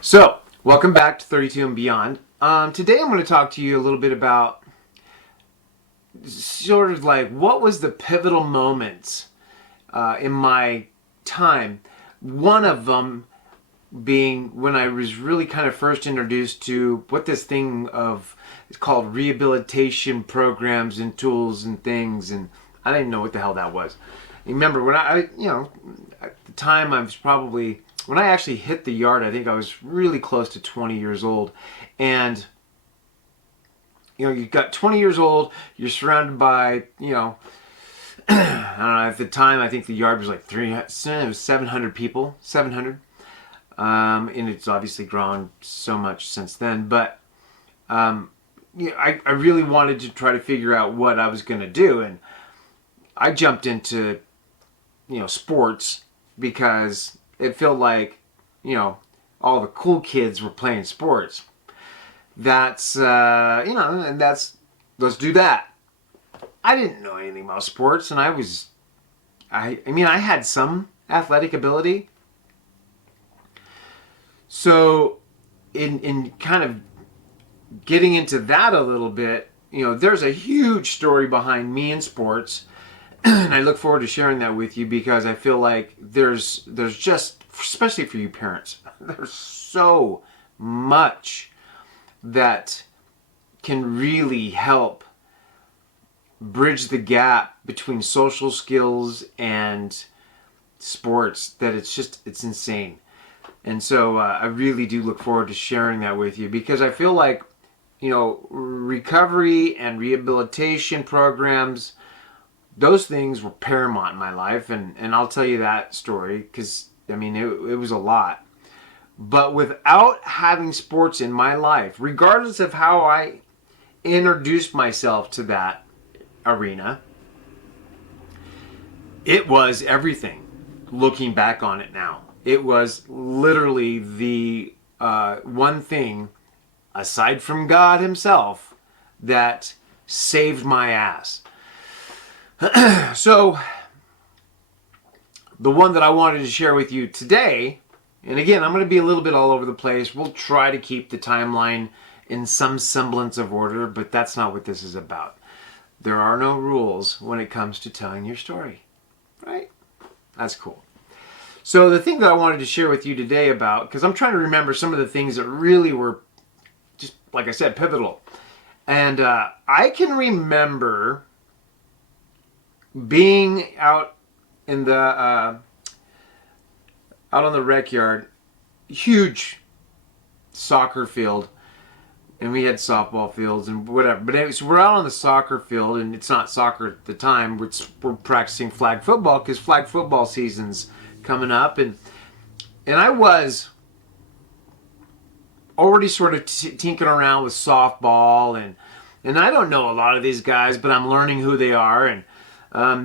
So, welcome back to 32 and Beyond. Today I'm going to talk to you a little bit about sort of like what was the pivotal moments in my time. One of them being when I was really kind of first introduced to what this thing of it's called rehabilitation programs and tools and things, and I didn't know what the hell that was. Remember when at the time I was probably when I actually hit the yard, I think I was really close to 20 years old, and you've got 20 years old, you're surrounded by I don't know, at the time I think the yard was like 700 people, 700. And it's obviously grown so much since then. But I really wanted to try to figure out what I was going to do, and I jumped into sports because it felt like all the cool kids were playing sports. That's and that's let's do that. I didn't know anything about sports, and I had some athletic ability. So, in kind of getting into that a little bit, there's a huge story behind me in sports, and I look forward to sharing that with you because I feel like there's just, especially for you parents, there's so much that can really help bridge the gap between social skills and sports that it's insane. And so I really do look forward to sharing that with you because I feel like, recovery and rehabilitation programs, those things were paramount in my life. And I'll tell you that story because, it was a lot. But without having sports in my life, regardless of how I introduced myself to that arena, it was everything looking back on it now. It was literally the one thing, aside from God himself, that saved my ass. So, the one that I wanted to share with you today, and again, I'm going to be a little bit all over the place. We'll try to keep the timeline in some semblance of order, but that's not what this is about. There are no rules when it comes to telling your story, right? That's cool. So the thing that I wanted to share with you today about, because I'm trying to remember some of the things that really were, just like I said, pivotal. And I can remember being out in the out on the rec yard, huge soccer field, and we had softball fields and whatever. But so we're out on the soccer field, and it's not soccer at the time. We're practicing flag football because flag football season's coming up, and I was already sort of tinkering around with softball, and I don't know a lot of these guys, but I'm learning who they are, and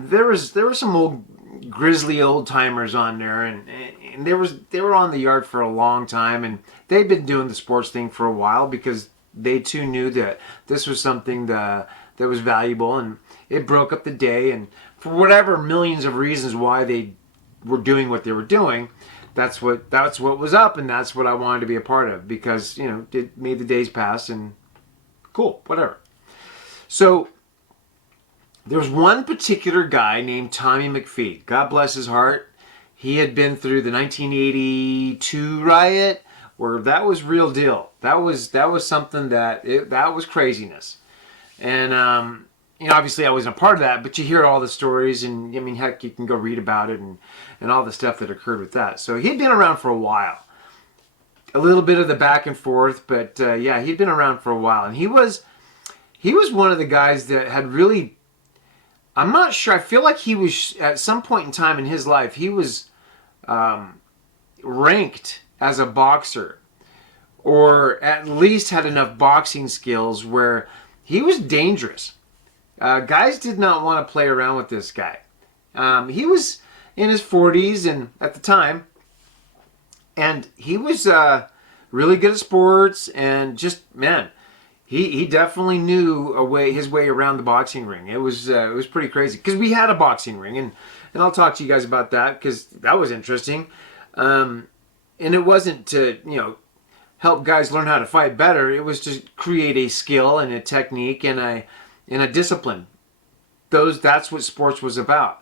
there were some old grizzly old timers on there, and they were on the yard for a long time, and they'd been doing the sports thing for a while because they too knew that this was something that was valuable, and it broke up the day, and for whatever millions of reasons why they were doing what they were doing, that's what was up, and that's what I wanted to be a part of because it made the days pass, and cool, whatever. So there was one particular guy named Tommy McPhee. God bless his heart. He had been through the 1982 riot, where that was real deal. That was something that was craziness, and obviously I wasn't a part of that, but you hear all the stories, and heck, you can go read about it and all the stuff that occurred with that. So he'd been around for a while. A little bit of the back and forth, but yeah, he'd been around for a while, and he was one of the guys that had really, I'm not sure, I feel like he was, at some point in time in his life, he was ranked as a boxer, or at least had enough boxing skills where he was dangerous. Guys did not want to play around with this guy. He was in his 40s and at the time, and he was really good at sports, and just, man, he definitely knew his way around the boxing ring. It was pretty crazy because we had a boxing ring, and I'll talk to you guys about that because that was interesting. And it wasn't to help guys learn how to fight better. It was to create a skill and a technique and a discipline. That's what sports was about.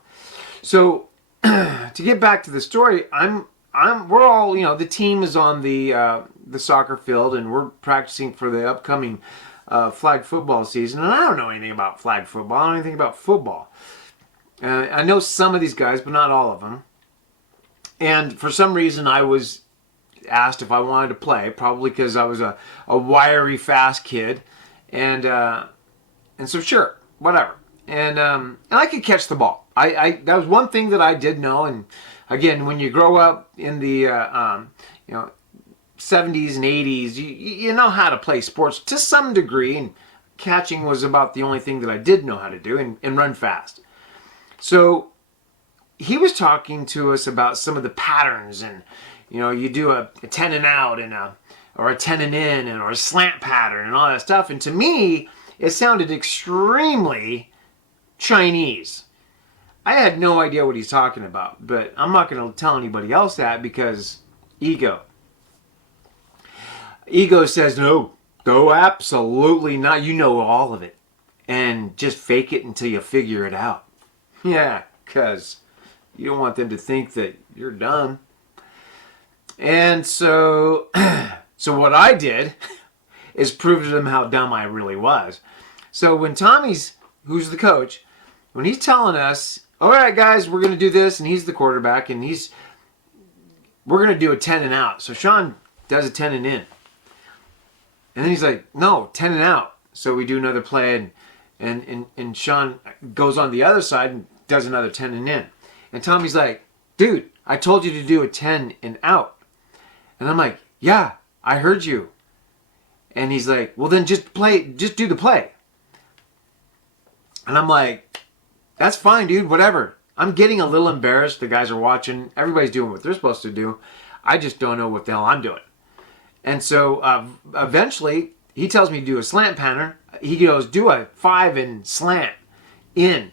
So to get back to the story, we're all, the team is on the soccer field and we're practicing for the upcoming flag football season. And I don't know anything about flag football. I don't know anything about football. I know some of these guys, but not all of them. And for some reason, I was asked if I wanted to play, probably because I was a wiry, fast kid. And so sure, whatever. And I could catch the ball. That was one thing that I did know. And again, when you grow up in the 70s and 80s, you know how to play sports to some degree. And catching was about the only thing that I did know how to do, and run fast. So he was talking to us about some of the patterns, and you do a 10 and out or a 10 and in, or a slant pattern and all that stuff. And to me, it sounded extremely Chinese. I had no idea what he's talking about, but I'm not going to tell anybody else that because ego. Ego says, no, absolutely not. You know all of it. And just fake it until you figure it out. Yeah, because you don't want them to think that you're dumb. And so what I did is prove to them how dumb I really was. So when Tommy's, who's the coach, when he's telling us, all right, guys, we're going to do this, and he's the quarterback, and we're going to do a 10 and out. So Sean does a 10 and in. And then he's like, no, 10 and out. So we do another play, and Sean goes on the other side and does another 10 and in. And Tommy's like, dude, I told you to do a 10 and out. And I'm like, yeah, I heard you. And he's like, well, then just do the play. And I'm like, that's fine, dude, whatever. I'm getting a little embarrassed. The guys are watching. Everybody's doing what they're supposed to do. I just don't know what the hell I'm doing. And so eventually, he tells me to do a slant pattern. He goes, do a 5 and slant in.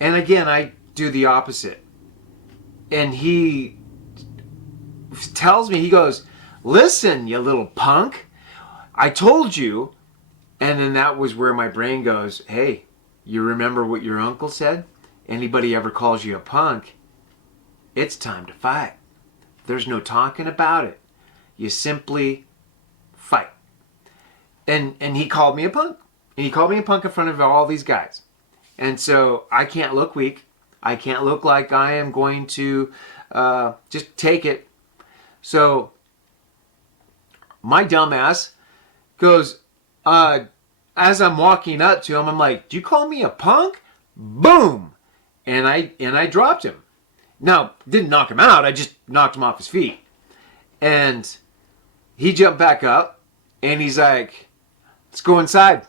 And again, I do the opposite. And he tells me, he goes, listen, you little punk. I told you. And then that was where my brain goes, hey, you remember what your uncle said? Anybody ever calls you a punk, it's time to fight. There's no talking about it. You simply fight. And he called me a punk. And he called me a punk in front of all these guys. And so I can't look weak. I can't look like I am going to just take it. So my dumbass goes, as I'm walking up to him, I'm like, do you call me a punk? Boom! And I dropped him. Now, didn't knock him out. I just knocked him off his feet. And he jumped back up, and he's like, let's go inside.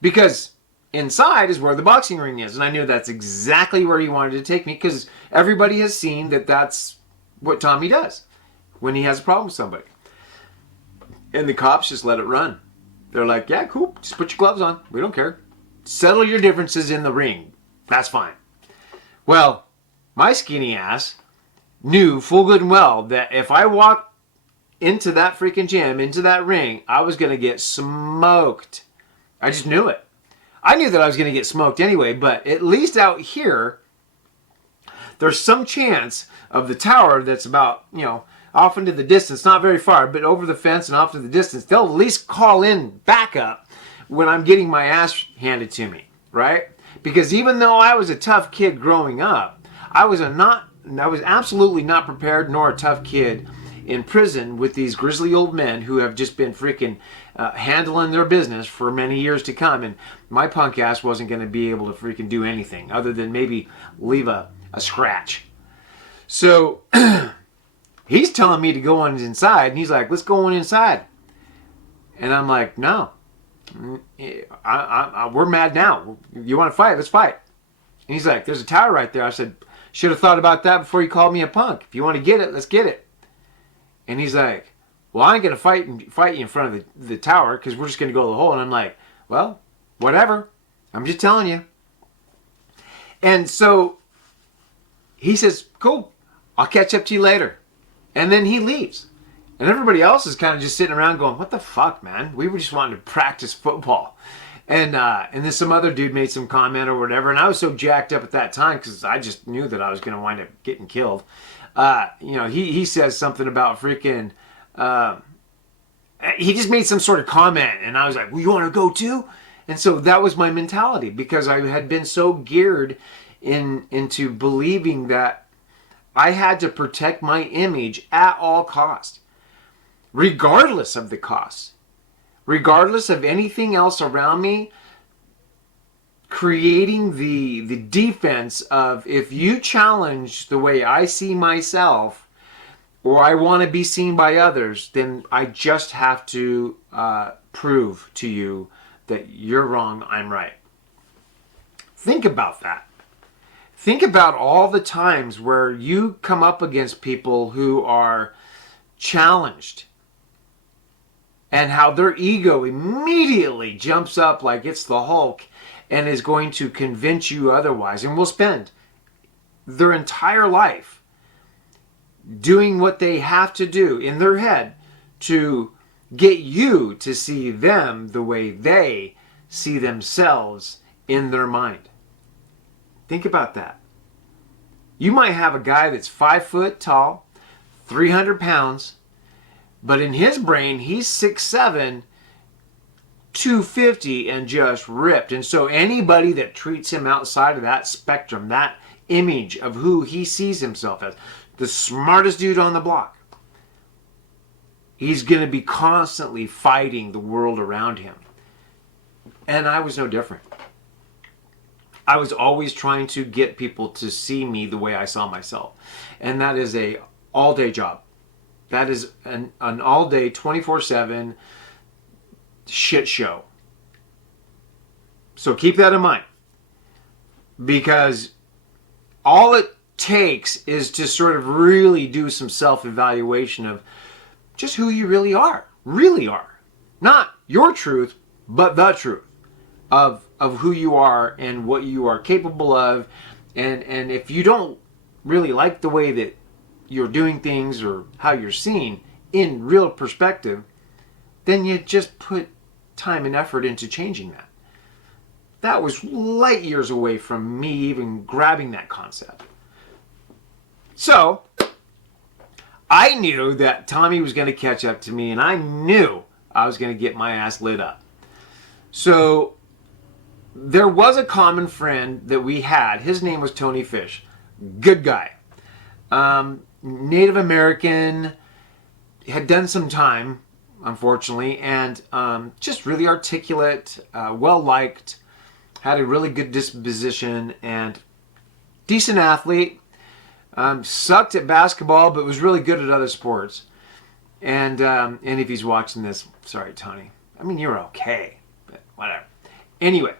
Because inside is where the boxing ring is. And I knew that's exactly where he wanted to take me, because everybody has seen that that's what Tommy does when he has a problem with somebody. And the cops just let it run. They're like, yeah, cool. Just put your gloves on. We don't care. Settle your differences in the ring. That's fine. Well, my skinny ass knew full good and well that if I walked into that freaking gym, into that ring, I was going to get smoked. I just knew it. I knew that I was going to get smoked anyway, but at least out here, there's some chance of the tower that's about, off into the distance, not very far, but over the fence and off to the distance, they'll at least call in backup when I'm getting my ass handed to me, right? Because even though I was a tough kid growing up, I was absolutely not prepared nor a tough kid in prison with these grizzly old men who have just been freaking handling their business for many years to come, and my punk ass wasn't going to be able to freaking do anything other than maybe leave a scratch. So he's telling me to go on inside, and he's like, let's go on inside. And I'm like, no. We're mad now. You want to fight? Let's fight. And he's like, there's a tower right there. I said, should have thought about that before you called me a punk. If you want to get it, let's get it. And he's like, well, I ain't going to fight you in front of the tower because we're just going to go to the hole. And I'm like, well, whatever. I'm just telling you. And so he says, cool, I'll catch up to you later. And then he leaves. And everybody else is kind of just sitting around going, what the fuck, man? We were just wanting to practice football. And then some other dude made some comment or whatever. And I was so jacked up at that time because I just knew that I was going to wind up getting killed. He says something about freaking... he just made some sort of comment. And I was like, well, you want to go too? And so that was my mentality because I had been so geared into believing that I had to protect my image at all costs. Regardless of the cost, regardless of anything else around me, creating the defense of if you challenge the way I see myself or I want to be seen by others, then I just have to prove to you that you're wrong, I'm right. Think about that. Think about all the times where you come up against people who are challenged and how their ego immediately jumps up like it's the Hulk and is going to convince you otherwise, and will spend their entire life doing what they have to do in their head to get you to see them the way they see themselves in their mind. Think about that. You might have a guy that's 5 foot tall, 300 pounds, but in his brain, he's 6'7", 250, and just ripped. And so anybody that treats him outside of that spectrum, that image of who he sees himself as, the smartest dude on the block, he's going to be constantly fighting the world around him. And I was no different. I was always trying to get people to see me the way I saw myself. And that is a all-day job. That is an all-day, 24/7 shit show. So keep that in mind. Because all it takes is to sort of really do some self-evaluation of just who you really are. Really are. Not your truth, but the truth of who you are and what you are capable of. And if you don't really like the way that you're doing things or how you're seen in real perspective, then you just put time and effort into changing that. That was light years away from me even grabbing that concept. So, I knew that Tommy was going to catch up to me, and I knew I was going to get my ass lit up. So, there was a common friend that we had. His name was Tony Fish. Good guy. Native American, had done some time, unfortunately, and just really articulate, well-liked, had a really good disposition, and decent athlete. Sucked at basketball, but was really good at other sports. And if he's watching this, sorry, Tony. I mean, you're okay, but whatever. Anyway,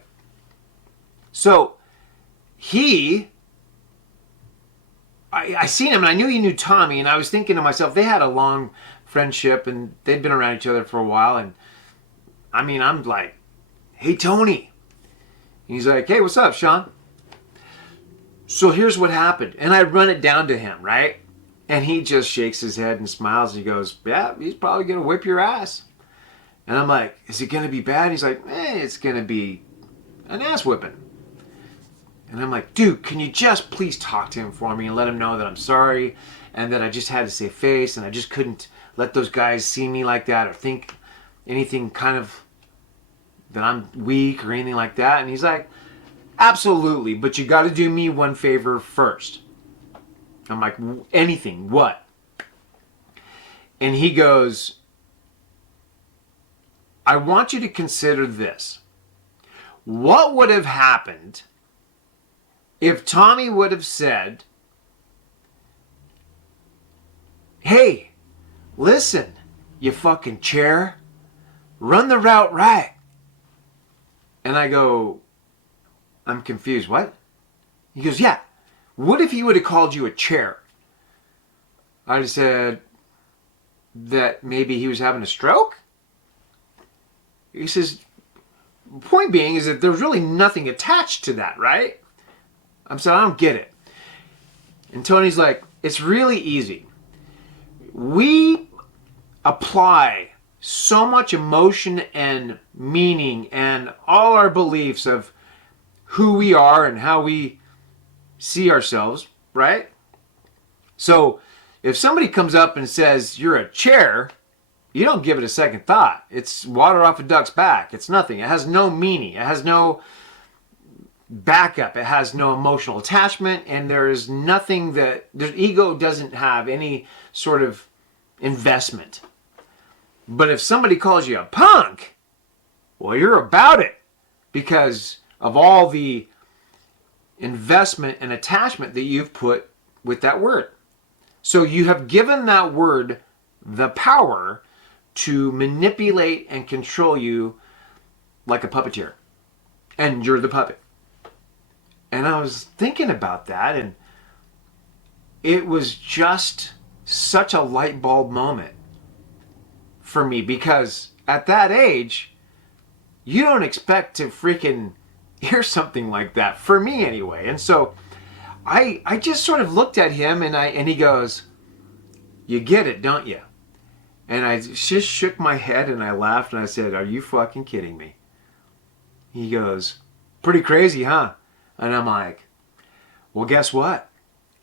so I seen him, and I knew he knew Tommy, and I was thinking to myself, they had a long friendship, and they'd been around each other for a while, and I mean, I'm like, hey, Tony. And he's like, hey, what's up, Sean? So here's what happened. And I run it down to him, right? And he just shakes his head and smiles, and he goes, yeah, he's probably going to whip your ass. And I'm like, is it going to be bad? He's like, it's going to be an ass whipping. And I'm like, dude, can you just please talk to him for me and let him know that I'm sorry and that I just had to save face and I just couldn't let those guys see me like that or think anything kind of that I'm weak or anything like that. And he's like, absolutely, but you got to do me one favor first. I'm like, anything, what? And he goes, I want you to consider this. What would have happened if Tommy would have said, hey, listen, you fucking chair, run the route right. And I go, I'm confused, what? He goes, yeah, what if he would have called you a chair? I said that maybe he was having a stroke? He says, point being is that there's really nothing attached to that, right? I'm saying, I don't get it. And Tony's like, it's really easy. We apply so much emotion and meaning and all our beliefs of who we are and how we see ourselves, right? So if somebody comes up and says you're a chair, you don't give it a second thought. It's water off a duck's back. It's nothing. It has no meaning. It has no backup. It has no emotional attachment, and there is nothing that the ego doesn't have any sort of investment. But if somebody calls you a punk, well, you're about it because of all the investment and attachment that you've put with that word. So you have given that word the power to manipulate and control you like a puppeteer. And you're the puppet. And I was thinking about that, and it was just such a light bulb moment for me, because at that age, you don't expect to freaking hear something like that, for me anyway. And so I just sort of looked at him, and he goes, "You get it, don't you?" And I just shook my head and I laughed and I said, "Are you fucking kidding me?" He goes, "Pretty crazy, huh?" And I'm like, "Well, guess what?"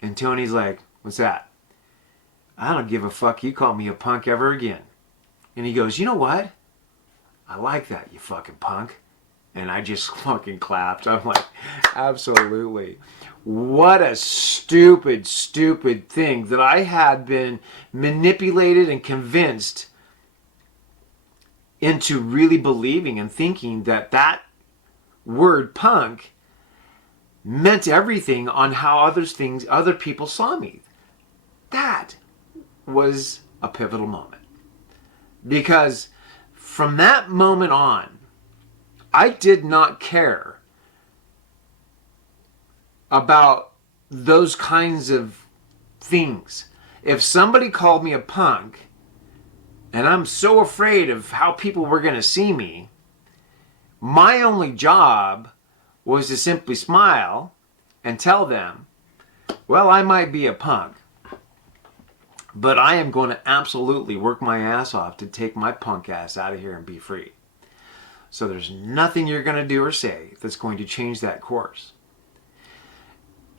And Tony's like, "What's that?" "I don't give a fuck you call me a punk ever again." And he goes, "You know what? I like that, you fucking punk." And I just fucking clapped. I'm like, absolutely. What a stupid, stupid thing that I had been manipulated and convinced into really believing and thinking that that word punk meant everything on how other people saw me. That was a pivotal moment. Because from that moment on, I did not care about those kinds of things. If somebody called me a punk, and I'm so afraid of how people were going to see me, my only job was to simply smile and tell them, well, I might be a punk, but I am going to absolutely work my ass off to take my punk ass out of here and be free. So there's nothing you're going to do or say that's going to change that course.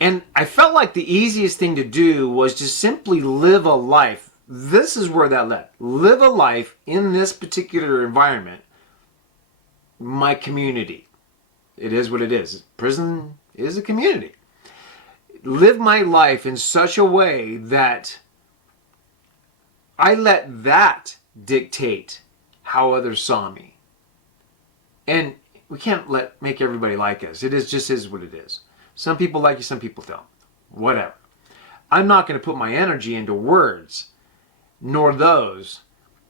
And I felt like the easiest thing to do was to simply live a life. This is where that led. Live a life in this particular environment, my community. It is what it is. Prison is a community. Live my life in such a way that I let that dictate how others saw me. And we can't make everybody like us. It is what it is. Some people like you, some people don't. Whatever. I'm not going to put my energy into words, nor those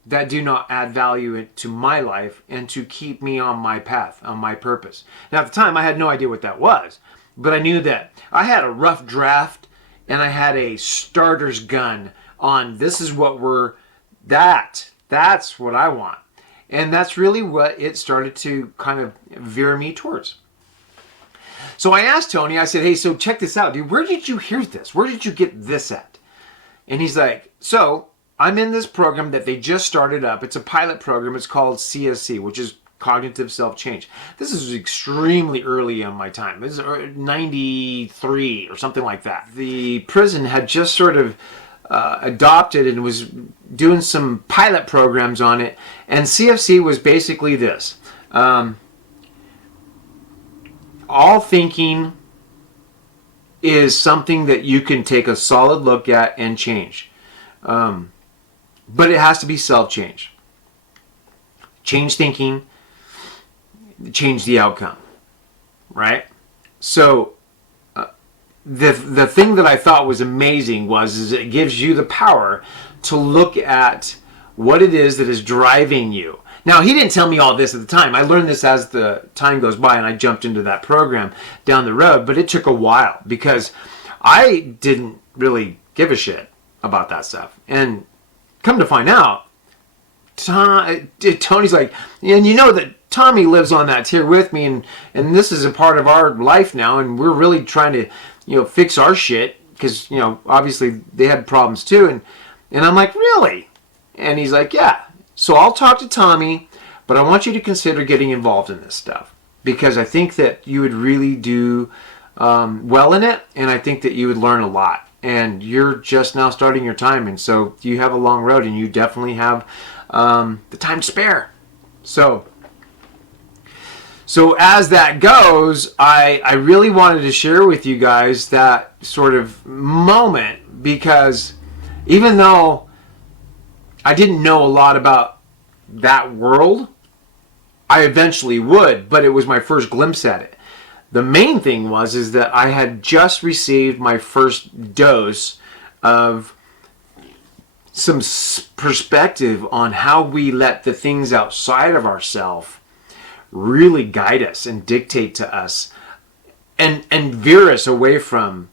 that do not add value to my life and to keep me on my path, on my purpose. Now, at the time, I had no idea what that was, but I knew that I had a rough draft and I had a starter's gun on this is what that's what I want. And that's really what it started to kind of veer me towards. So I asked Tony, I said, "Hey, so check this out, dude. Where did you hear this? Where did you get this at?" And he's like, "So I'm in this program that they just started up. It's a pilot program. It's called CSC, which is Cognitive Self-Change. This is extremely early in my time. This is 93 or something like that. The prison had just sort of adopted and was doing some pilot programs on it. And CFC was basically this. All thinking is something that you can take a solid look at and change. But it has to be self-change. Change thinking, change the outcome. Right? So the thing that I thought was amazing is it gives you the power to look at what it is that is driving you. Now, he didn't tell me all this at the time. I learned this as the time goes by and I jumped into that program down the road, but it took a while because I didn't really give a shit about that stuff. And come to find out, Tony's like, and you know that Tommy lives on that tier with me, and this is a part of our life now, and we're really trying to, fix our shit because, obviously they had problems too. And I'm like, really? And he's like, yeah. So I'll talk to Tommy, but I want you to consider getting involved in this stuff because I think that you would really do well in it, and I think that you would learn a lot. And you're just now starting your time, and so you have a long road, and you definitely have the time to spare. So as that goes, I really wanted to share with you guys that sort of moment because even though I didn't know a lot about that world, I eventually would, but it was my first glimpse at it. The main thing is that I had just received my first dose of some perspective on how we let the things outside of ourselves really guide us and dictate to us and veer us away from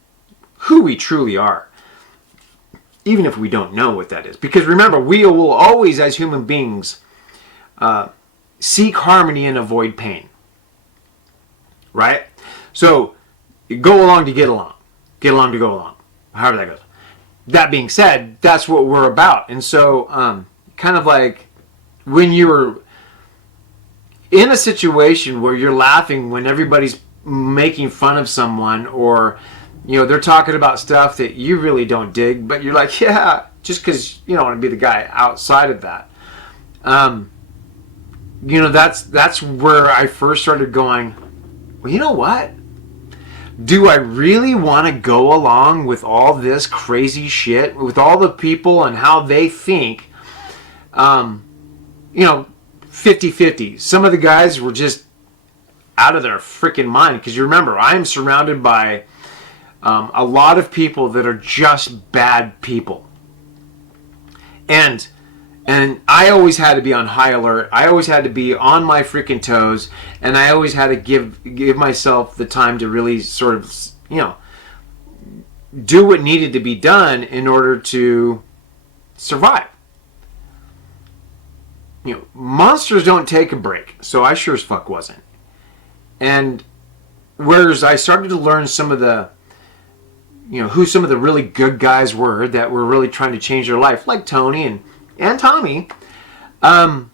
who we truly are, even if we don't know what that is. Because remember, we will always, as human beings, seek harmony and avoid pain. Right? So, go along to get along. Get along to go along. However that goes. That being said, that's what we're about. And so, kind of like when you're in a situation where you're laughing when everybody's making fun of someone, or they're talking about stuff that you really don't dig, but you're like, yeah, just because you don't want to be the guy outside of that. That's where I first started going, well, you know what? Do I really want to go along with all this crazy shit, with all the people and how they think, 50-50. Some of the guys were just out of their freaking mind, because you remember, I am surrounded by a lot of people that are just bad people. And I always had to be on high alert. I always had to be on my freaking toes, and I always had to give myself the time to really sort of, do what needed to be done in order to survive. Monsters don't take a break, so I sure as fuck wasn't. And whereas I started to learn some of the, who some of the really good guys were that were really trying to change their life, like Tony and Tommy, and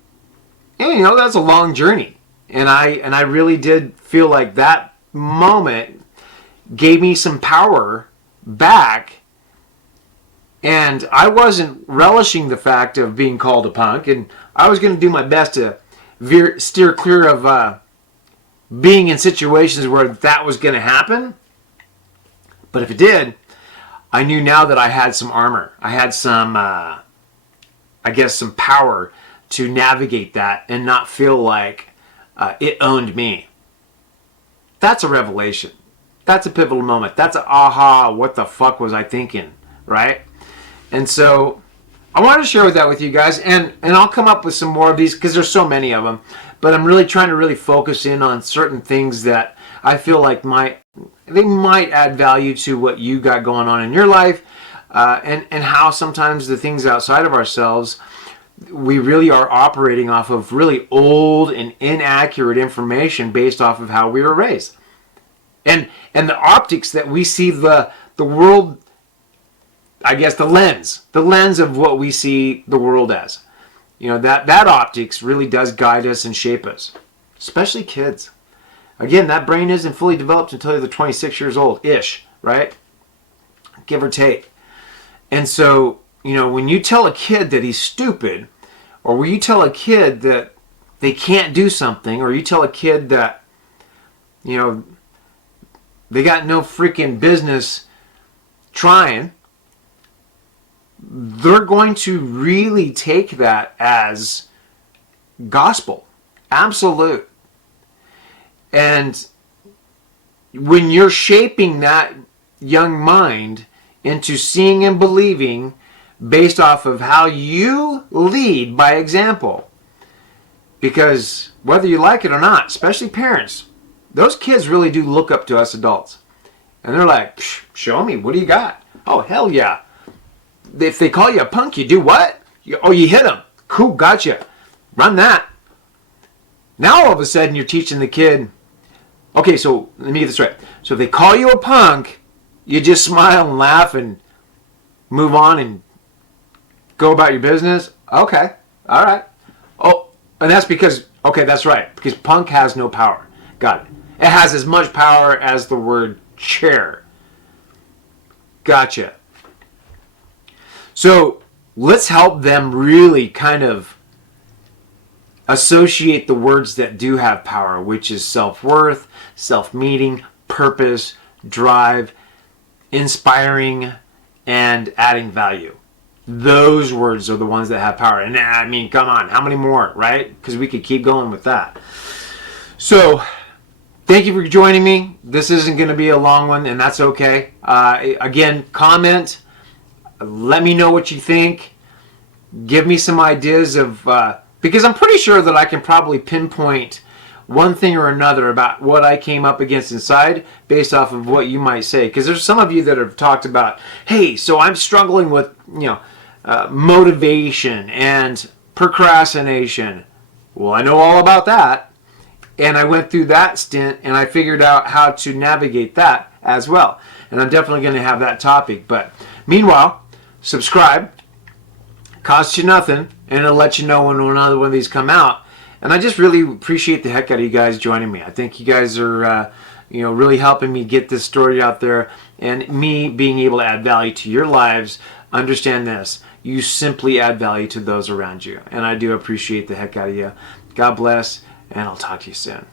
that's a long journey, and I really did feel like that moment gave me some power back, and I wasn't relishing the fact of being called a punk, and I was going to do my best to steer clear of being in situations where that was going to happen. But if it did, I knew now that I had some armor. I had some some power to navigate that and not feel like it owned me. That's a revelation. That's a pivotal moment. That's a aha, what the fuck was I thinking, right? And so I wanted to share that with you guys, and I'll come up with some more of these because there's so many of them, but I'm really trying to really focus in on certain things that I feel like might add value to what you got going on in your life, and how sometimes the things outside of ourselves, we really are operating off of really old and inaccurate information based off of how we were raised. And the optics that we see the world, I guess the lens of what we see the world as. That optics really does guide us and shape us, especially kids. Again, that brain isn't fully developed until they're 26 years old-ish, right? Give or take. And so, when you tell a kid that he's stupid, or when you tell a kid that they can't do something, or you tell a kid that, they got no freaking business trying, they're going to really take that as gospel. Absolute. And when you're shaping that young mind into seeing and believing based off of how you lead by example, because whether you like it or not, especially parents, those kids really do look up to us adults. And they're like, show me, what do you got? Oh, hell yeah. If they call you a punk, you do what? You hit them. Cool, gotcha. Run that. Now all of a sudden you're teaching the kid, okay, so let me get this right. So if they call you a punk, you just smile and laugh and move on and go about your business? Okay. All right. Oh, and that's because, okay, that's right. Because punk has no power. Got it. It has as much power as the word chair. Gotcha. So let's help them really kind of associate the words that do have power, which is self-worth, self-meaning, purpose, drive, inspiring, and adding value. Those words are the ones that have power. And I mean, come on, how many more, right? Because we could keep going with that. So thank you for joining me. This isn't going to be a long one, and that's okay. Again, comment. Let me know what you think. Give me some ideas of, because I'm pretty sure that I can probably pinpoint one thing or another about what I came up against inside based off of what you might say. Because there's some of you that have talked about, hey, so I'm struggling with, motivation and procrastination. Well, I know all about that. And I went through that stint and I figured out how to navigate that as well. And I'm definitely going to have that topic. But meanwhile, subscribe. Costs you nothing. And it'll let you know when another one of these come out. And I just really appreciate the heck out of you guys joining me. I think you guys are really helping me get this story out there. And me being able to add value to your lives. Understand this. You simply add value to those around you. And I do appreciate the heck out of you. God bless. And I'll talk to you soon.